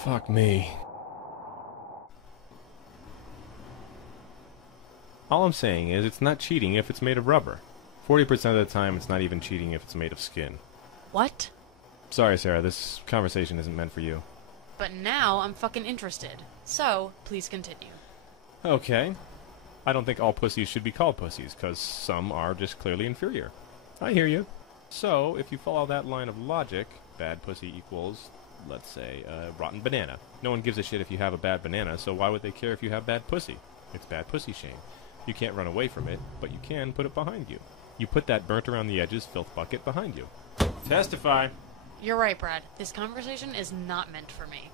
Fuck me. All I'm saying is it's not cheating if it's made of rubber. 40% of the time it's not even cheating if it's made of skin. What? Sorry, Sarah, this conversation isn't meant for you. But now I'm fucking interested. So, please continue. Okay. I don't think all pussies should be called pussies, because some are just clearly inferior. I hear you. So, if you follow that line of logic, bad pussy equals, let's say, a rotten banana. No one gives a shit if you have a bad banana, so why would they care if you have bad pussy? It's bad pussy shame. You can't run away from it, but you can put it behind you. You put that burnt around the edges filth bucket behind you. Testify. You're right, Brad. This conversation is not meant for me.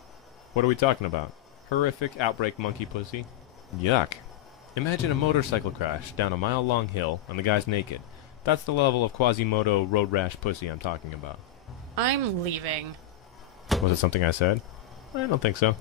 What are we talking about? Horrific outbreak monkey pussy? Yuck. Imagine a motorcycle crash down a mile-long hill and the guy's naked. That's the level of Quasimodo road rash pussy I'm talking about. I'm leaving. Was it something I said? I don't think so.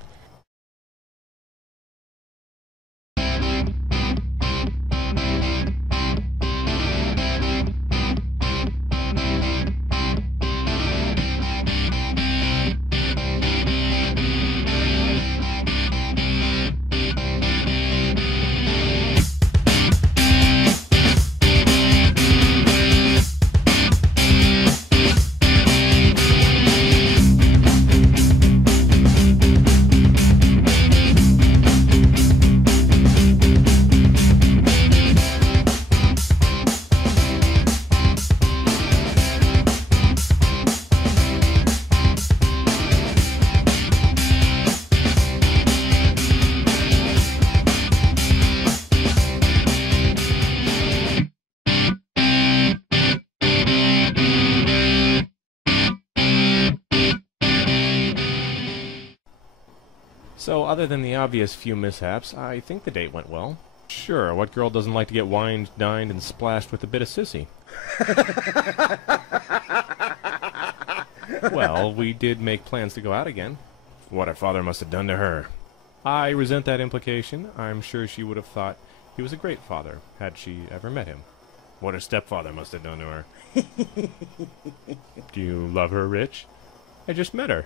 So, other than the obvious few mishaps, I think the date went well. Sure, what girl doesn't like to get wined, dined, and splashed with a bit of sissy? Well, we did make plans to go out again. What her father must have done to her. I resent that implication. I'm sure she would have thought he was a great father, had she ever met him. What her stepfather must have done to her. Do you love her, Rich? I just met her.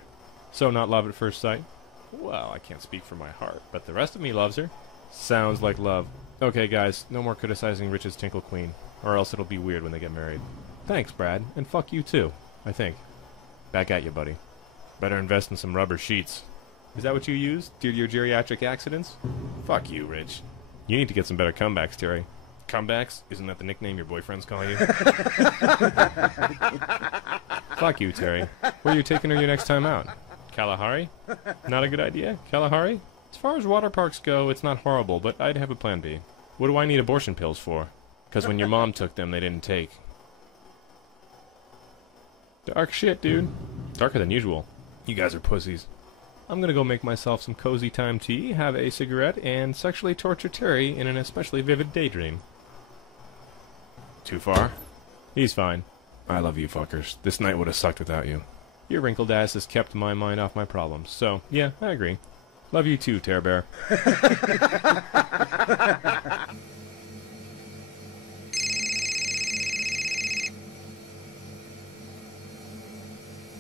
So not love at first sight? Well, I can't speak for my heart, but the rest of me loves her. Sounds like love. Okay, guys, no more criticizing Rich's Tinkle Queen, or else it'll be weird when they get married. Thanks, Brad, and fuck you too, I think. Back at you, buddy. Better invest in some rubber sheets. Is that what you use due to your geriatric accidents? Fuck you, Rich. You need to get some better comebacks, Terry. Comebacks? Isn't that the nickname your boyfriends call you? Fuck you, Terry. Where are you taking her your next time out? Kalahari? Not a good idea? Kalahari? As far as water parks go, it's not horrible, but I'd have a plan B. What do I need abortion pills for? Because when your mom took them, they didn't take. Dark shit, dude. Darker than usual. You guys are pussies. I'm gonna go make myself some cozy time tea, have a cigarette, and sexually torture Terry in an especially vivid daydream. Too far? He's fine. I love you fuckers. This night would have sucked without you. Your wrinkled ass has kept my mind off my problems, so, yeah, I agree. Love you too, Terror Bear.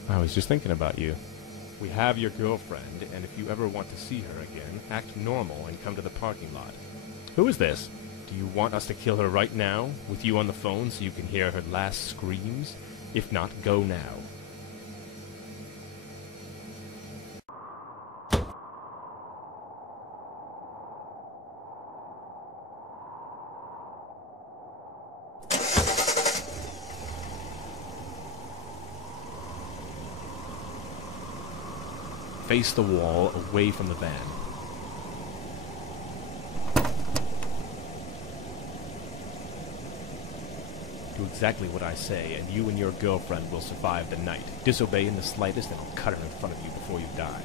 I was just thinking about you. We have your girlfriend, and if you ever want to see her again, act normal and come to the parking lot. Who is this? Do you want us to kill her right now, with you on the phone so you can hear her last screams? If not, go now. Face the wall, away from the van. Do exactly what I say, and you and your girlfriend will survive the night. Disobey in the slightest, and I'll cut her in front of you before you die.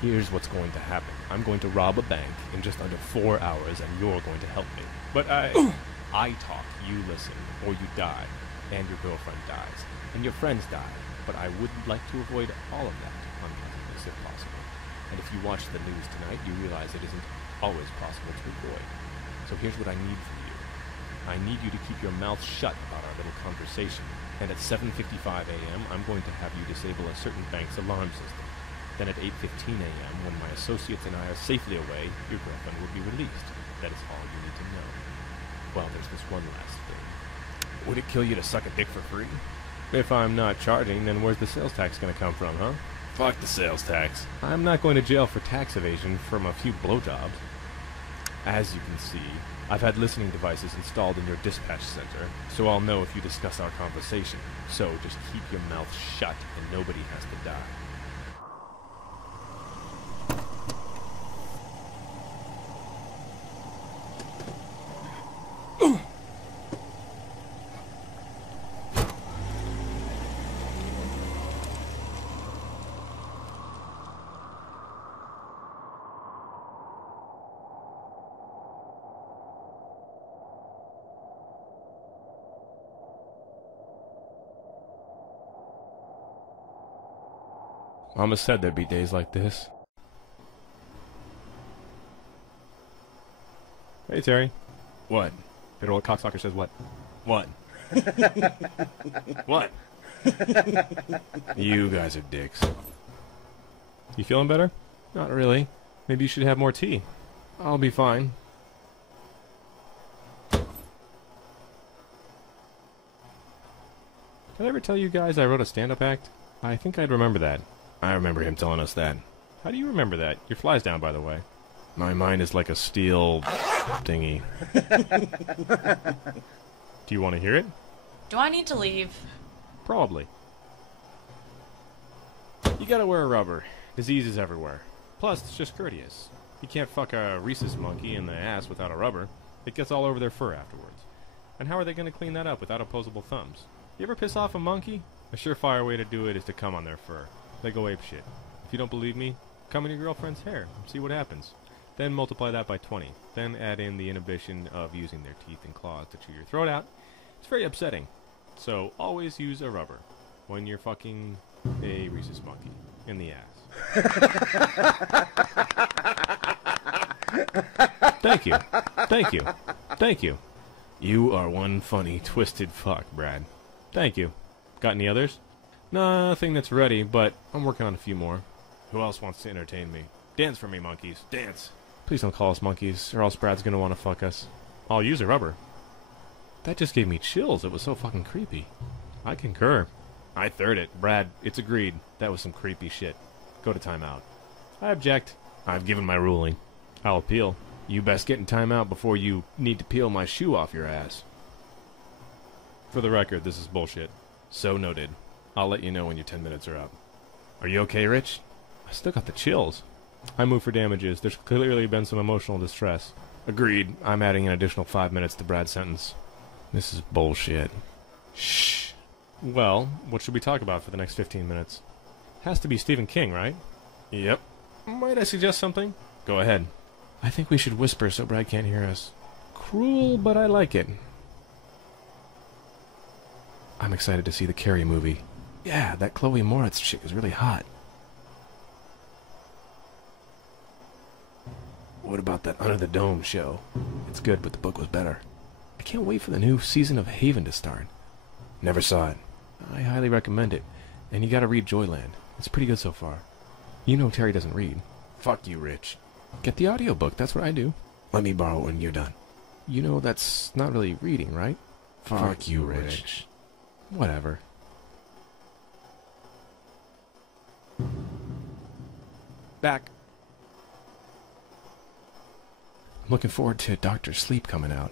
Here's what's going to happen. I'm going to rob a bank in just under 4 hours, and you're going to help me. But I talk, you listen, or you die, and your girlfriend dies, and your friends die. But I would like to avoid all of that, unhappiness if possible. And if you watch the news tonight, you realize it isn't always possible to avoid. So here's what I need from you. I need you to keep your mouth shut about our little conversation. And at 7:55 a.m., I'm going to have you disable a certain bank's alarm system. Then at 8:15 a.m., when my associates and I are safely away, your girlfriend will be released. That is all you need to know. Well, there's this one last thing. Would it kill you to suck a dick for free? If I'm not charging, then where's the sales tax going to come from, huh? Fuck the sales tax. I'm not going to jail for tax evasion from a few blowjobs. As you can see, I've had listening devices installed in your dispatch center, so I'll know if you discuss our conversation. So just keep your mouth shut and nobody has to die. Mama said there'd be days like this. Hey, Terry. What? Good old cocksucker says what? What? What? You guys are dicks. You feeling better? Not really. Maybe you should have more tea. I'll be fine. Did I ever tell you guys I wrote a stand-up act? I think I'd remember that. I remember him telling us that. How do you remember that? Your fly's down, by the way. My mind is like a steel thingy. Do you want to hear it? Do I need to leave? Probably. You gotta wear a rubber. Disease is everywhere. Plus, it's just courteous. You can't fuck a rhesus monkey in the ass without a rubber. It gets all over their fur afterwards. And how are they gonna clean that up without opposable thumbs? You ever piss off a monkey? A surefire way to do it is to cum on their fur. They go apeshit. If you don't believe me, cum in your girlfriend's hair and see what happens. Then multiply that by 20. Then add in the inhibition of using their teeth and claws to chew your throat out. It's very upsetting. So always use a rubber when you're fucking a rhesus monkey in the ass. Thank you. Thank you. Thank you. You are one funny, twisted fuck, Brad. Thank you. Got any others? Nothing that's ready, but I'm working on a few more. Who else wants to entertain me? Dance for me, monkeys. Dance. Please don't call us monkeys, or else Brad's gonna want to fuck us. I'll use a rubber. That just gave me chills. It was so fucking creepy. I concur. I third it. Brad, it's agreed. That was some creepy shit. Go to timeout. I object. I've given my ruling. I'll appeal. You best get in timeout before you need to peel my shoe off your ass. For the record, this is bullshit. So noted. I'll let you know when your 10 minutes are up. Are you okay, Rich? I still got the chills. I move for damages. There's clearly been some emotional distress. Agreed. I'm adding an additional 5 minutes to Brad's sentence. This is bullshit. Shh. Well, what should we talk about for the next 15 minutes? Has to be Stephen King, right? Yep. Might I suggest something? Go ahead. I think we should whisper so Brad can't hear us. Cruel, but I like it. I'm excited to see the Carrie movie. Yeah, that Chloe Moritz chick is really hot. What about that Under the Dome show? It's good, but the book was better. I can't wait for the new season of Haven to start. Never saw it. I highly recommend it. And you gotta read Joyland. It's pretty good so far. You know Terry doesn't read. Fuck you, Rich. Get the audiobook, that's what I do. Let me borrow it when you're done. You know that's not really reading, right? Fuck you, Rich. Whatever. Back. I'm looking forward to Dr. Sleep coming out.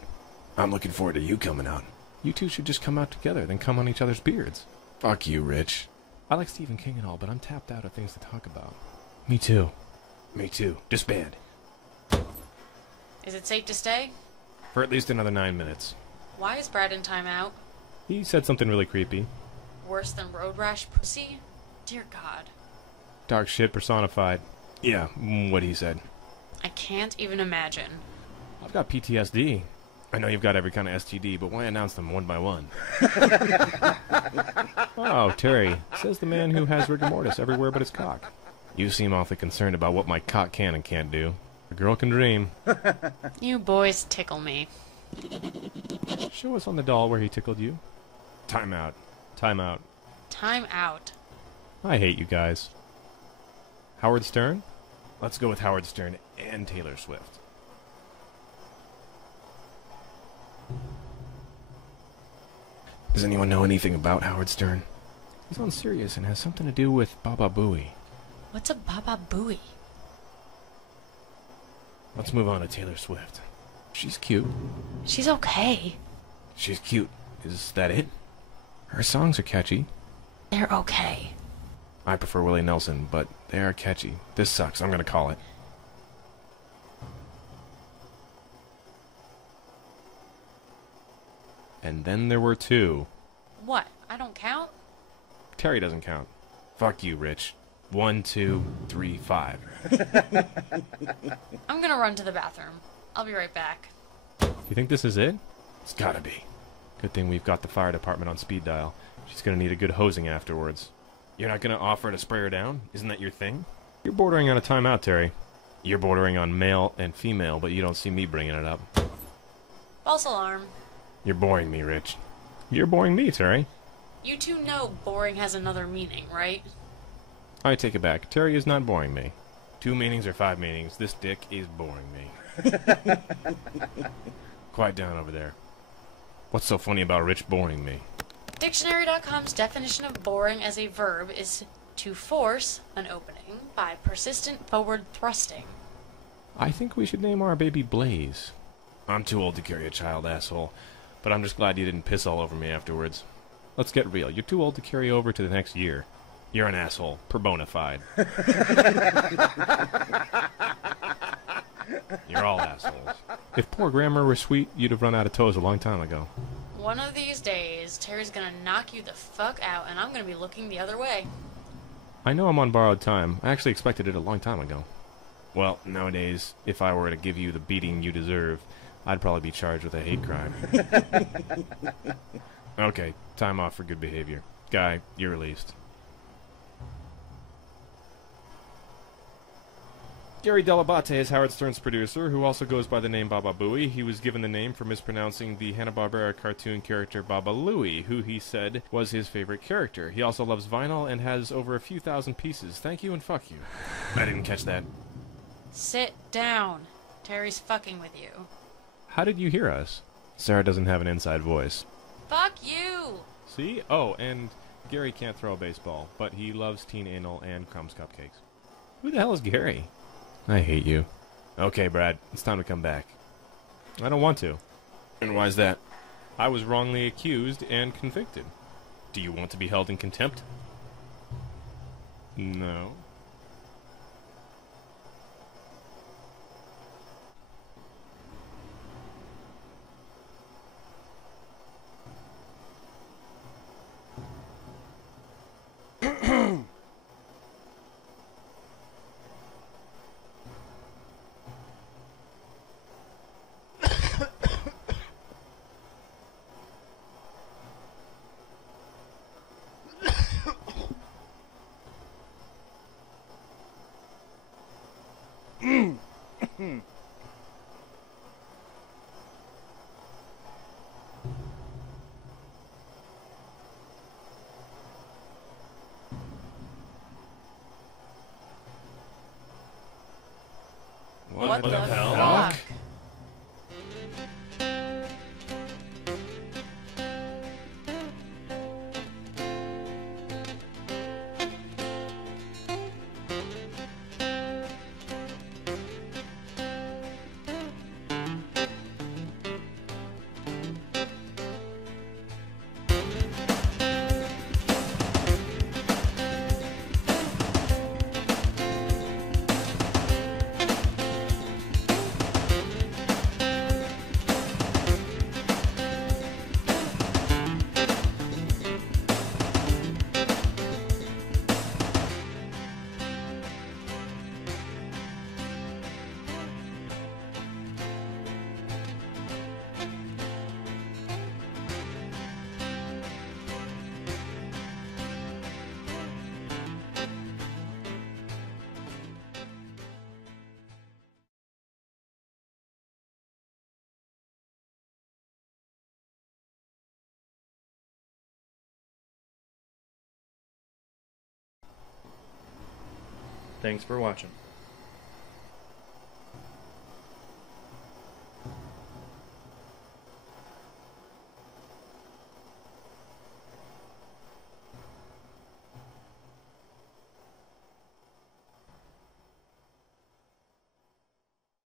I'm looking forward to you coming out. You two should just come out together, then come on each other's beards. Fuck you, Rich. I like Stephen King and all, but I'm tapped out of things to talk about. Me too. Me too. Disband. Is it safe to stay? For at least another 9 minutes. Why is Brad in timeout? He said something really creepy. Worse than road rash pussy? Dear God. Dark shit personified. Yeah, what he said. I can't even imagine. I've got PTSD. I know you've got every kind of STD, but why announce them one by one? Oh, Terry. Says the man who has rigor mortis everywhere but his cock. You seem awfully concerned about what my cock can and can't do. A girl can dream. You boys tickle me. Show us on the doll where he tickled you. Time out. Time out. Time out. I hate you guys. Howard Stern? Let's go with Howard Stern and Taylor Swift. Does anyone know anything about Howard Stern? He's on Sirius and has something to do with Baba Booey. What's a Baba Booey? Let's move on to Taylor Swift. She's cute. She's okay. She's cute. Is that it? Her songs are catchy. They're okay. I prefer Willie Nelson, but they are catchy. This sucks. I'm gonna call it. And then there were two. What? I don't count? Terry doesn't count. Fuck you, Rich. 1, 2, 3, 5. I'm gonna run to the bathroom. I'll be right back. You think this is it? It's gotta be. Good thing we've got the fire department on speed dial. She's gonna need a good hosing afterwards. You're not gonna offer to spray her down? Isn't that your thing? You're bordering on a timeout, Terry. You're bordering on male and female, but you don't see me bringing it up. False alarm. You're boring me, Rich. You're boring me, Terry. You two know boring has another meaning, right? I take it back. Terry is not boring me. 2 meanings or 5 meanings, this dick is boring me. Quiet down over there. What's so funny about Rich boring me? Dictionary.com's definition of boring as a verb is to force an opening by persistent forward thrusting. I think we should name our baby Blaze. I'm too old to carry a child, asshole. But I'm just glad you didn't piss all over me afterwards. Let's get real. You're too old to carry over to the next year. You're an asshole. Per bona fide. You're all assholes. If poor grammar were sweet, you'd have run out of toes a long time ago. One of these days, Terry's gonna knock you the fuck out, and I'm gonna be looking the other way. I know I'm on borrowed time. I actually expected it a long time ago. Well, nowadays, if I were to give you the beating you deserve, I'd probably be charged with a hate crime. Okay, time off for good behavior. Guy, you're released. Gary Delabate is Howard Stern's producer, who also goes by the name Baba Booey. He was given the name for mispronouncing the Hanna-Barbera cartoon character Baba Louie, who he said was his favorite character. He also loves vinyl and has over a few thousand pieces. Thank you and fuck you. I didn't catch that. Sit down. Terry's fucking with you. How did you hear us? Sarah doesn't have an inside voice. Fuck you! See? Oh, and Gary can't throw a baseball, but he loves teen anal and Crumbs cupcakes. Who the hell is Gary? I hate you. Okay, Brad, it's time to come back. I don't want to. And why's that? I was wrongly accused and convicted. Do you want to be held in contempt? No. What the hell? fuck? Thanks for watching.